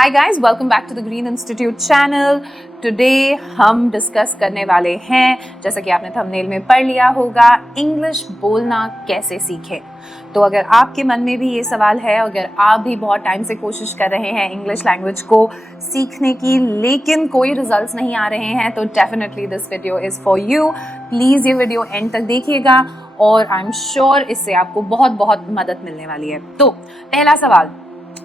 Hi guys, welcome back to the green institute channel. Today हम discuss करने वाले हैं, जैसा कि आपने थंबनेल में पढ़ लिया होगा, इंग्लिश बोलना कैसे सीखें। तो अगर आपके मन में भी ये सवाल है, अगर आप भी बहुत टाइम से कोशिश कर रहे हैं इंग्लिश लैंग्वेज को सीखने की लेकिन कोई रिजल्ट्स नहीं आ रहे हैं, तो definitely this video is for you. Please ये वीडियो एंड तक देखिएगा और आई एम श्योर इससे आपको बहुत बहुत मदद मिलने वाली है। तो पहला सवाल,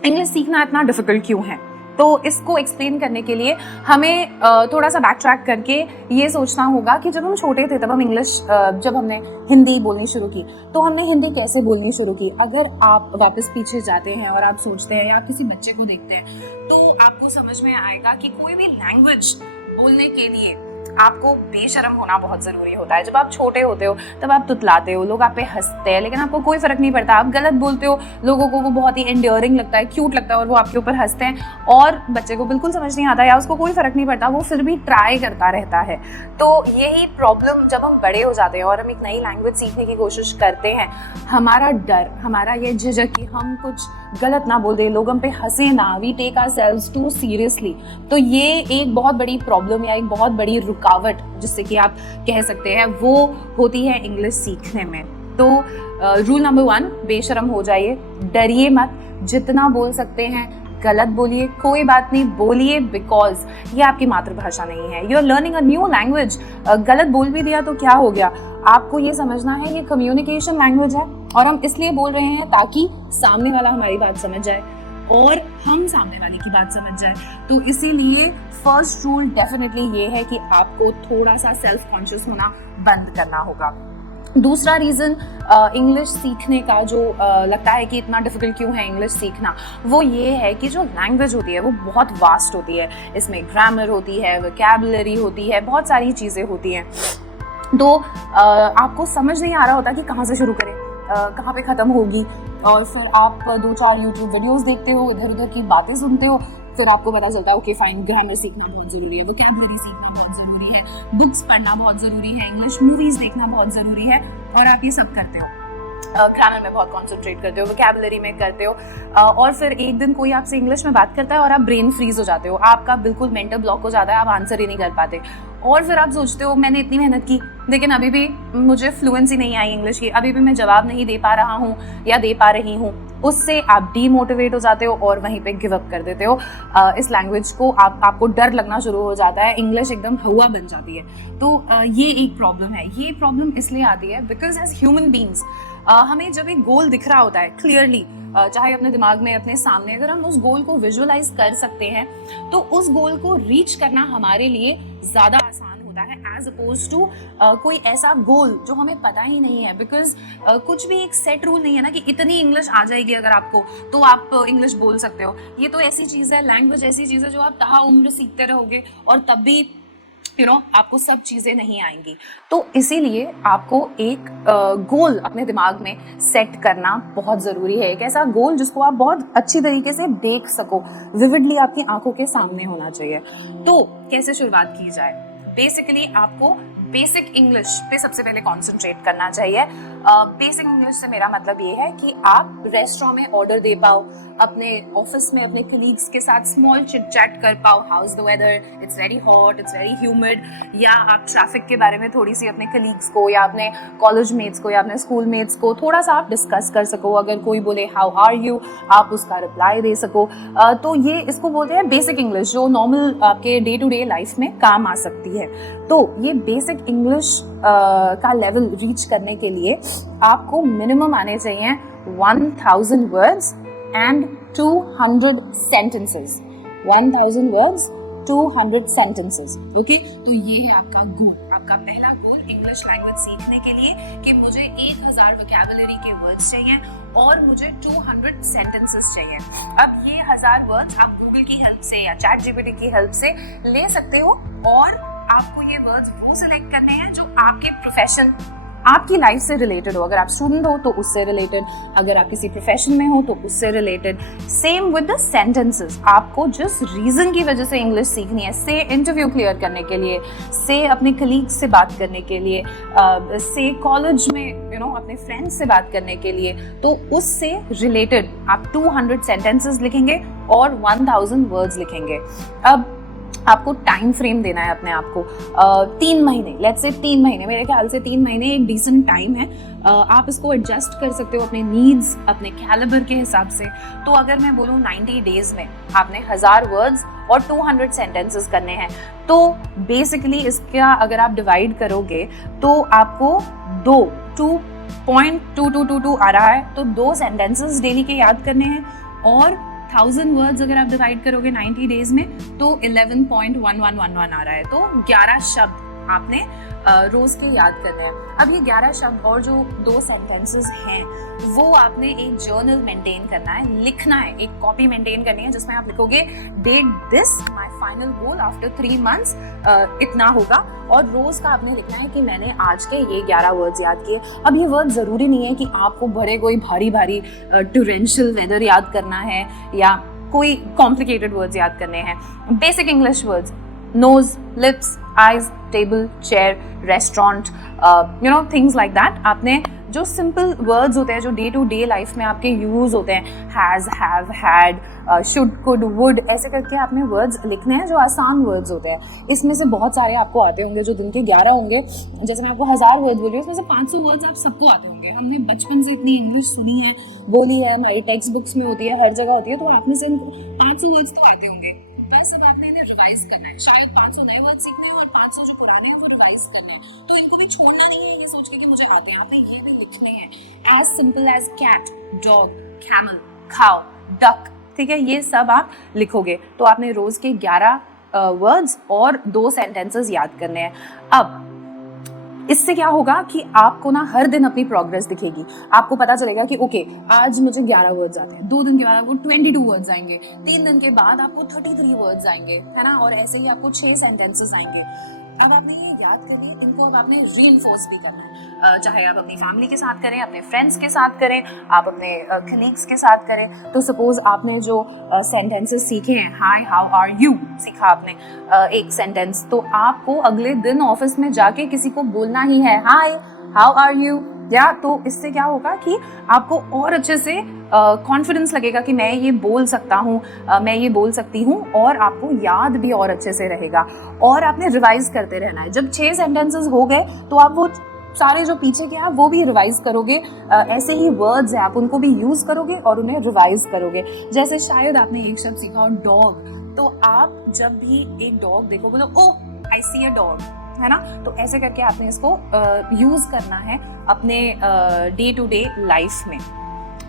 इंग्लिश सीखना इतना डिफिकल्ट क्यों है? तो इसको एक्सप्लेन करने के लिए हमें थोड़ा सा बैक ट्रैक करके ये सोचना होगा कि जब हम छोटे थे तब हम इंग्लिश जब हमने हिंदी बोलनी शुरू की तो हमने हिंदी कैसे बोलनी शुरू की। अगर आप वापस पीछे जाते हैं और आप सोचते हैं या आप किसी बच्चे को देखते हैं तो आपको समझ में आएगा कि कोई भी लैंग्वेज बोलने के लिए आपको बेशरम होना बहुत ज़रूरी होता है। जब आप छोटे होते हो तब आप तुतलाते हो, लोग आप पे हंसते हैं, लेकिन आपको कोई फ़र्क नहीं पड़ता। आप गलत बोलते हो, लोगों को वो बहुत ही एंड्योरिंग लगता है, क्यूट लगता है और वो आपके ऊपर हंसते हैं। और बच्चे को बिल्कुल समझ नहीं आता या उसको कोई फ़र्क नहीं पड़ता, वो फिर भी ट्राई करता रहता है। तो यही प्रॉब्लम जब हम बड़े हो जाते हैं और हम एक नई लैंग्वेज सीखने की कोशिश करते हैं, हमारा डर, हमारा ये झिझक कि हम कुछ गलत ना बोल दें, लोग हम पे हंसे ना, we take ourselves too seriously. तो ये एक बहुत बड़ी प्रॉब्लम या एक बहुत बड़ी रुकावट जिससे कि आप कह सकते हैं वो होती है इंग्लिश सीखने में। तो रूल नंबर 1, बेशरम हो जाइए, डरिए मत, जितना बोल सकते हैं गलत बोलिए, कोई बात नहीं, बोलिए, बिकॉज ये आपकी मातृभाषा नहीं है। You are learning a new language. गलत बोल भी दिया तो क्या हो गया, आपको ये समझना है ये कम्युनिकेशन लैंग्वेज है और हम इसलिए बोल रहे हैं ताकि सामने वाला हमारी बात समझ जाए और हम सामने वाले की बात समझ जाए। तो इसीलिए फर्स्ट रूल डेफिनेटली ये है कि आपको थोड़ा सा सेल्फ कॉन्शियस होना बंद करना होगा। दूसरा रीज़न इंग्लिश सीखने का जो लगता है कि इतना डिफ़िकल्ट क्यों है इंग्लिश सीखना, वो ये है कि जो लैंग्वेज होती है वो बहुत वास्ट होती है। इसमें ग्रामर होती है, वोकैबुलरी होती है, बहुत सारी चीज़ें होती हैं। तो आपको समझ नहीं आ रहा होता कि कहाँ से शुरू करें, कहाँ पे ख़त्म होगी। और फिर आप 2-4 यूट्यूब वीडियोस देखते हो, इधर उधर की बातें सुनते हो, फिर आपको पता चलता है ओके फाइन, ग्रामर सीखना बहुत ज़रूरी है, वोकैबुलरी सीखना बहुत ज़रूरी है, बुक्स पढ़ना बहुत ज़रूरी है, इंग्लिश मूवीज़ देखना बहुत ज़रूरी है, और आप ये सब करते हो। ग्रामर में बहुत कॉन्सेंट्रेट करते हो, वोकैबुलरी में करते हो, और फिर एक दिन कोई आपसे इंग्लिश में बात करता है और आप ब्रेन फ्रीज हो जाते हो, आपका बिल्कुल मेंटल ब्लॉक हो जाता है, आप आंसर ही नहीं कर पाते। और फिर आप सोचते हो मैंने इतनी मेहनत की लेकिन अभी भी मुझे फ्लुएंसी नहीं आई इंग्लिश की, अभी भी मैं जवाब नहीं दे पा रहा हूँ या दे पा रही हूँ। उससे आप डीमोटिवेट हो जाते हो और वहीं पे गिव अप कर देते हो। इस लैंग्वेज को आपको डर लगना शुरू हो जाता है, इंग्लिश एकदम हवा बन जाती है। तो ये एक प्रॉब्लम है। ये प्रॉब्लम इसलिए आती है बिकॉज एज ह्यूमन बींग्स हमें जब एक गोल दिख रहा होता है क्लियरली, चाहे अपने दिमाग में, अपने सामने, अगर हम उस गोल को विजुअलाइज कर सकते हैं तो उस गोल को रीच करना हमारे लिए ज़्यादा आसान होता है एज अपोज टू कोई ऐसा गोल जो हमें पता ही नहीं है। बिकॉज कुछ भी एक सेट रूल नहीं है ना कि इतनी इंग्लिश आ जाएगी अगर आपको तो आप इंग्लिश बोल सकते हो। ये तो ऐसी चीज़ है, लैंग्वेज ऐसी चीज़ है जो आप ताउम्र सीखते रहोगे और तब भी आपको सब चीज़ें नहीं आएंगी। तो इसीलिए आपको एक गोल अपने दिमाग में सेट करना बहुत ज़रूरी है। एक ऐसा गोल जिसको आप बहुत अच्छी तरीके से देख सको, विविडली आपकी आंखों के सामने होना चाहिए। तो कैसे शुरुआत की जाए? बेसिकली आपको बेसिक इंग्लिश पे सबसे पहले कॉन्सेंट्रेट करना चाहिए। बेसिक इंग्लिश से मेरा मतलब ये है कि आप रेस्टोरेंट में ऑर्डर दे पाओ, अपने ऑफिस में अपने कलीग्स के साथ स्मॉल चिट चैट कर पाओ, how is the weather, it's very hot, it's very humid, या आप ट्रैफिक के बारे में थोड़ी सी अपने कलीग्स को या अपने कॉलेज मेट्स को या अपने स्कूल मेट्स को थोड़ा सा आप डिस्कस कर सको। अगर कोई बोले हाउ आर यू, आप उसका रिप्लाई दे सको। तो ये इसको बोलते हैं बेसिक इंग्लिश, जो नॉर्मल आपके डे टू डे लाइफ में काम आ सकती है। तो ये बेसिक इंग्लिश का लेवल रीच करने के लिए आपको मिनिमम आने चाहिए 1000 words and 200 sentences. 1000 words 200 sentences. Okay, तो ये है आपका गोल, आपका पहला गोल इंग्लिश लैंग्वेज सीखने के लिए कि मुझे 1000 वोकैबुलरी के वर्ड्स चाहिए और मुझे 200 सेंटेंसेस चाहिए। अब ये 1000 वर्ड्स आप गूगल की हेल्प से या चैट जीपीटी की हेल्प से ले सकते हो और आपको ये वर्ड्स वो सिलेक्ट करने हैं जो आपके प्रोफेशन, आपकी लाइफ से रिलेटेड हो। अगर आप स्टूडेंट हो तो उससे रिलेटेड, अगर आप किसी प्रोफेशन में हो तो उससे related. Same with the sentences, आपको जिस रीजन की वजह से इंग्लिश सीखनी है, से इंटरव्यू क्लियर करने के लिए, से अपने कलीग्स से बात करने के लिए, से कॉलेज में अपने फ्रेंड्स से बात करने के लिए, तो उससे रिलेटेड आप 200 सेंटेंसेस लिखेंगे और 1000 वर्ड्स लिखेंगे। अब आपको टाइम फ्रेम देना है अपने आप को 3 महीने, लेट्स से 3 महीने, मेरे ख्याल से 3 महीने एक डिसेंट टाइम है। आप इसको एडजस्ट कर सकते हो अपने नीड्स, अपने कैलिबर के हिसाब से। तो अगर मैं बोलूँ 90 डेज में आपने 1000 वर्ड्स और 200 सेंटेंसेस करने हैं, तो बेसिकली इसका अगर आप डिवाइड करोगे तो आपको 2.2222 आ रहा है, तो 2 सेंटेंसेस डेली के याद करने हैं। और 1000 वर्ड्स अगर आप डिवाइड करोगे 90 डेज में तो 11.1111 आ रहा है, तो 11 शब्द आपने रोज के याद करने हैं। अब ये 11 शब्द और जो 2 सेंटेंसेस हैं वो आपने एक जर्नल मेंटेन करना है, लिखना है, एक कॉपी मेंटेन करनी है जिसमें आप लिखोगे date this my final goal after 3 months, इतना होगा। और रोज का आपने लिखना है कि मैंने आज के ये 11 वर्ड्स याद किए। अब ये वर्ड जरूरी नहीं है कि आपको बड़े कोई भारी भारी टोरेंशियल वेदर याद करना है या कोई कॉम्प्लिकेटेड वर्ड्स याद करने हैं। Basic English words, nose, lips, eyes, table, chair, restaurant, things like that। आपने जो सिंपल वर्ड्स होते हैं जो डे टू डे लाइफ में आपके यूज होते हैं, has, have, had, should, could, would, ऐसे करके आपने वर्ड्स लिखने हैं जो आसान वर्ड्स होते हैं। इसमें से बहुत सारे आपको आते होंगे जो दिन के 11 होंगे। जैसे मैं आपको 1000 वर्ड्स बोल रही हूँ, उसमें से 500 वर्ड्स आप सबको आते होंगे। हमने बचपन से इतनी इंग्लिश सुनी है, बोली है, हमारी टेक्स्ट बुक्स में होती है, हर जगह होती है, तो आप में से 500 वर्ड्स तो आते होंगे। बस अब आपने इन्हें रिवाइज करना है। शायद 500 नए वर्ड सीखने हैं और 500 जो पुराने हैं वो रिवाइज करने हैं। तो इनको भी छोड़ना नहीं है ये सोच के कि मुझे आते हैं, आपने ये भी लिखने हैं। As simple as cat, dog, camel, cow, duck, ठीक है, ये सब आप लिखोगे। तो आपने रोज के 11 वर्ड्स और 2 सेंटेंसेस याद करने हैं। अब इससे क्या होगा कि आपको ना हर दिन अपनी प्रोग्रेस दिखेगी। आपको पता चलेगा कि ओके आज मुझे 11 वर्ड्स आते हैं, 2 दिन के बाद आपको 22 वर्ड्स आएंगे, 3 दिन के बाद आपको 33 वर्ड्स आएंगे, है ना, और ऐसे ही आपको 6 सेंटेंसेस आएंगे। अब आपने ये याद करने, इनको अब आपने रीइंफोर्स भी करना है। चाहे आप अपनी फैमिली के साथ करें, अपने फ्रेंड्स के साथ करें, आप अपने कलीग्स के साथ करें। तो सपोज आपने जो सेंटेंसेस सीखे हैं, हाय, हाउ आर यू सीखा आपने एक सेंटेंस, तो आपको अगले दिन ऑफिस में जाके किसी को बोलना ही है, हाय, हाउ आर यू, या तो इससे क्या होगा कि आपको और अच्छे से कॉन्फिडेंस लगेगा कि मैं ये बोल सकता हूँ, मैं ये बोल सकती हूँ, और आपको याद भी और अच्छे से रहेगा। और आपने रिवाइज करते रहना है। जब 6 सेंटेंसेस हो गए तो आप वो सारे जो पीछे के हैं वो भी रिवाइज करोगे। ऐसे ही वर्ड्स हैं, आप उनको भी यूज करोगे और उन्हें रिवाइज करोगे। जैसे शायद आपने एक शब्द सीखा हो डॉग, तो आप जब भी एक डॉग देखो बोलो ओ आई सी अ डॉग, है ना। तो ऐसे करके आपने इसको यूज करना है अपने डे टू डे लाइफ में।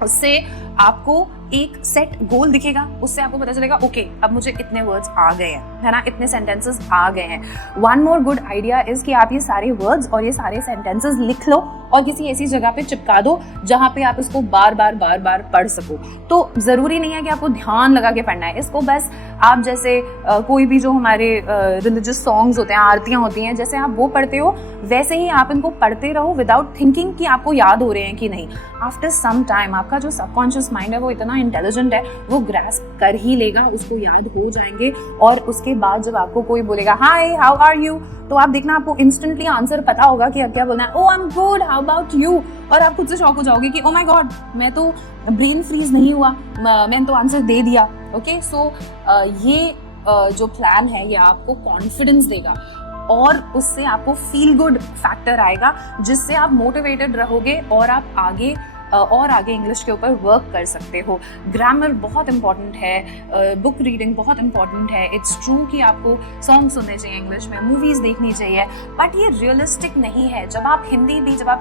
उससे आपको एक सेट गोल दिखेगा, उससे आपको पता चलेगा ओके अब मुझे इतने वर्ड्स आ गए हैं, है ना, इतने सेंटेंसेस आ गए हैं। One more good idea is कि आप ये सारे वर्ड्स और ये सारे सेंटेंसेस लिख लो और किसी ऐसी जगह पे चिपका दो जहाँ पे आप इसको बार बार पढ़ सको। तो जरूरी नहीं है कि आपको ध्यान लगा के पढ़ना है इसको, बस आप जैसे कोई भी जो हमारे रिलीजियस सॉन्ग्स होते हैं, आरतियाँ होती हैं, जैसे आप वो पढ़ते हो वैसे ही आप इनको पढ़ते रहो विदाउट थिंकिंग कि आपको याद हो रहे हैं कि नहीं। आफ्टर सम टाइम आपका जो सबकॉन्शियस माइंड है वो इतना इंटेलिजेंट है, वो ग्रास्प कर ही लेगा, उसको याद हो जाएंगे। और उसके बाद जब आपको कोई बोलेगा हाय हाउ आर यू, तो आप देखना आपको इंस्टेंटली आंसर पता होगा कि अब क्या बोलना है। Oh I am good, how about you, और आप खुद से शॉक हो जाओगे कि ओ माय गॉड मैं तो ब्रेन फ्रीज नहीं हुआ, मैंने तो आंसर दे दिया। ओके, सो ये जो प्लान है ये आपको कॉन्फिडेंस देगा और उससे आपको फील गुड फैक्टर आएगा, जिससे आप मोटिवेटेड रहोगे और आप आगे इंग्लिश के ऊपर वर्क कर सकते हो। ग्रामर बहुत इंपॉर्टेंट है, बुक रीडिंग बहुत इंपॉर्टेंट है। इट्स ट्रू कि आपको सॉन्ग सुनने चाहिए इंग्लिश में, मूवीज़ देखनी चाहिए, बट ये रियलिस्टिक नहीं है। जब आप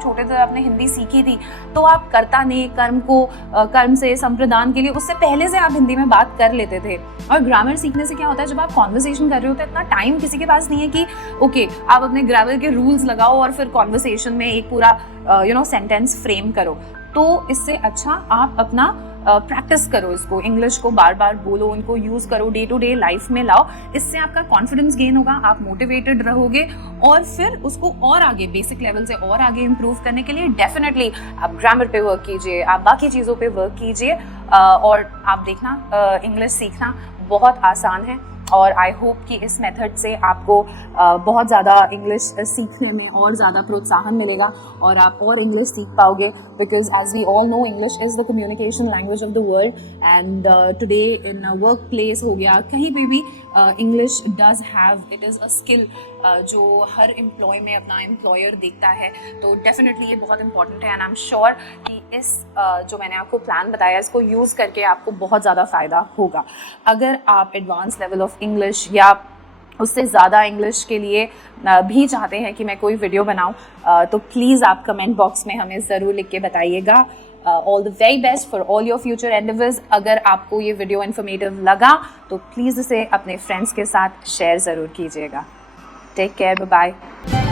छोटे थे आपने हिंदी सीखी थी तो आप कर्ता ने कर्म से संप्रदान के लिए उससे पहले से आप हिंदी में बात कर लेते थे। और ग्रामर सीखने से क्या होता है, जब आप कॉन्वर्सेशन कर रहे होते हैं इतना टाइम किसी के पास नहीं है कि ओके आप अपने ग्रामर के रूल्स लगाओ और फिर कॉन्वर्सेशन में एक पूरा सेंटेंस फ्रेम करो। तो इससे अच्छा आप अपना प्रैक्टिस करो, इसको इंग्लिश को बार बार बोलो, इनको यूज करो, डे टू डे लाइफ में लाओ। इससे आपका कॉन्फिडेंस गेन होगा, आप मोटिवेटेड रहोगे और फिर उसको और आगे बेसिक लेवल से और आगे इम्प्रूव करने के लिए डेफिनेटली आप ग्रामर पे वर्क कीजिए, आप बाकी चीज़ों पे वर्क कीजिए और आप देखना इंग्लिश सीखना बहुत आसान है। और आई होप कि इस मेथड से आपको बहुत ज़्यादा इंग्लिश सीखने में और ज़्यादा प्रोत्साहन मिलेगा और आप और इंग्लिश सीख पाओगे, because as we all know English is the communication language of the world. And today in work place हो गया, कहीं पे भी English does have, it is a skill जो हर एम्प्लॉय में अपना एम्प्लॉयर देखता है। तो डेफिनेटली ये बहुत इंपॉर्टेंट है एंड आई एम श्योर कि इस जो मैंने आपको प्लान बताया इसको यूज़ करके आपको बहुत ज़्यादा फ़ायदा होगा। अगर आप एडवांस लेवल ऑफ इंग्लिश या उससे ज़्यादा इंग्लिश के लिए भी चाहते हैं कि मैं कोई वीडियो बनाऊं, तो प्लीज़ आप कमेंट बॉक्स में हमें ज़रूर लिख के बताइएगा। All the very best for all your future endeavours. अगर आपको ये वीडियो इन्फॉर्मेटिव लगा तो प्लीज़ इसे अपने फ्रेंड्स के साथ शेयर ज़रूर कीजिएगा। Take care, bye bye.